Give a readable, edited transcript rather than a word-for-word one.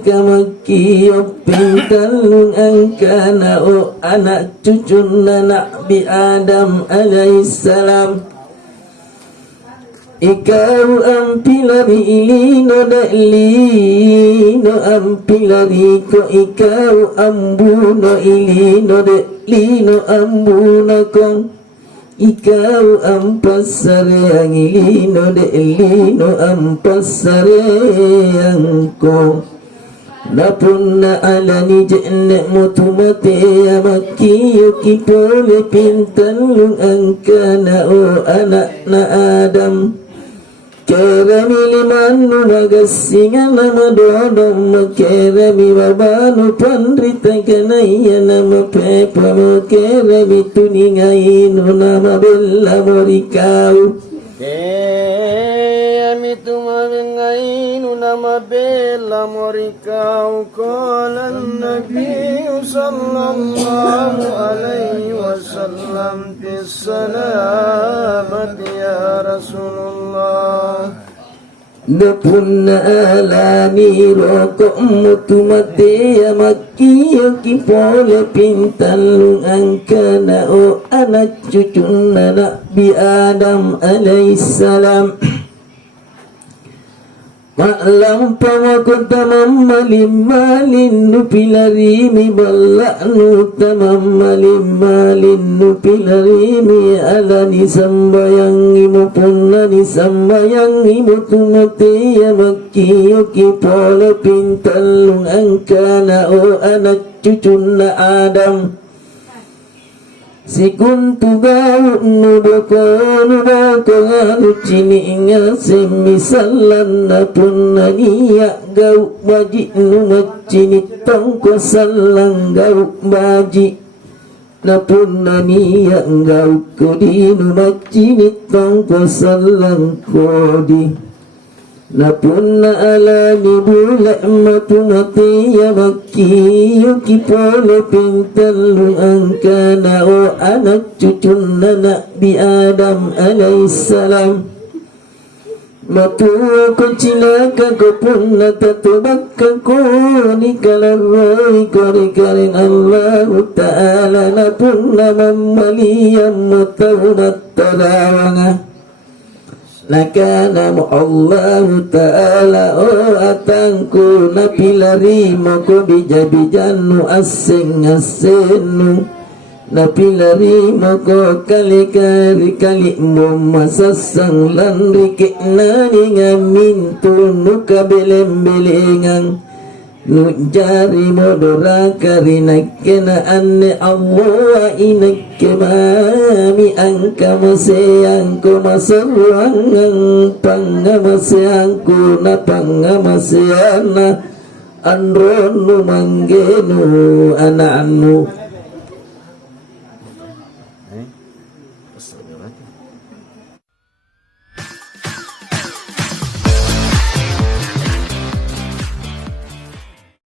zalika makiyub pintalung angkana o anak cucuna Nabi Adam alaihissalam. Ikaw ang pilari ilino da ilino ang pilari ko, ikaw ang buno ilino da lino ang buno ko, ikaw ang pasareang ilino da ilino ang pasareang ko. Napun na alani jenne mutumate amakiyo kipole pintalung angkana o anak na Adam. Kerami limanu magasingan nama dodom, kerami babanu pandrita kanaya nama pepa, kerami tuningainu nama bella morikau. Kerami tuningainu nama bella morikau. Qala an-nabi sallallahu alaihi wasallam bisalamat ya Rasulullah. Napun na alani rokok mutumate ya makiyo kipole pintalung angkana o anak cucuna Nabi Adam alaihissalam. Ma'lam pawakon tamam malin nu pilarimi balak nu tamam malin nu pilarimi alani sambayang imu punna ni sambayang imu tumati ya makiyo kipole pintalung angkana o anak cucuna Adam. Sikun tugau nuboko alu cini inga semisalan napun naniya gau baji numacini tongko salang gau baji napun naniya gau kodi numacini tongko salang kodi. Napun na alani bulak matumati ya makiyo kipole pintalung angkana o anak cucuna Nabi Adam alaihissalam. Matua ko cilaka ko pun natatubak ko ni kalaroi ko ni karin Allah Ta'ala napun na mamaliyam matawat talawanga. Nakana mo Allah Ta'ala o atangku na pilari mo ko bija-bijan nu asing-asing nu na pilari mo ko kali-kali mo masasang lanrikik na ningamin tunu kabelem-belengang nu jari mo dora karinakena anne Allah inakke mami angka masayangku masaruangang pangamasayangku na pangamasayana anronu manggenu anakmu.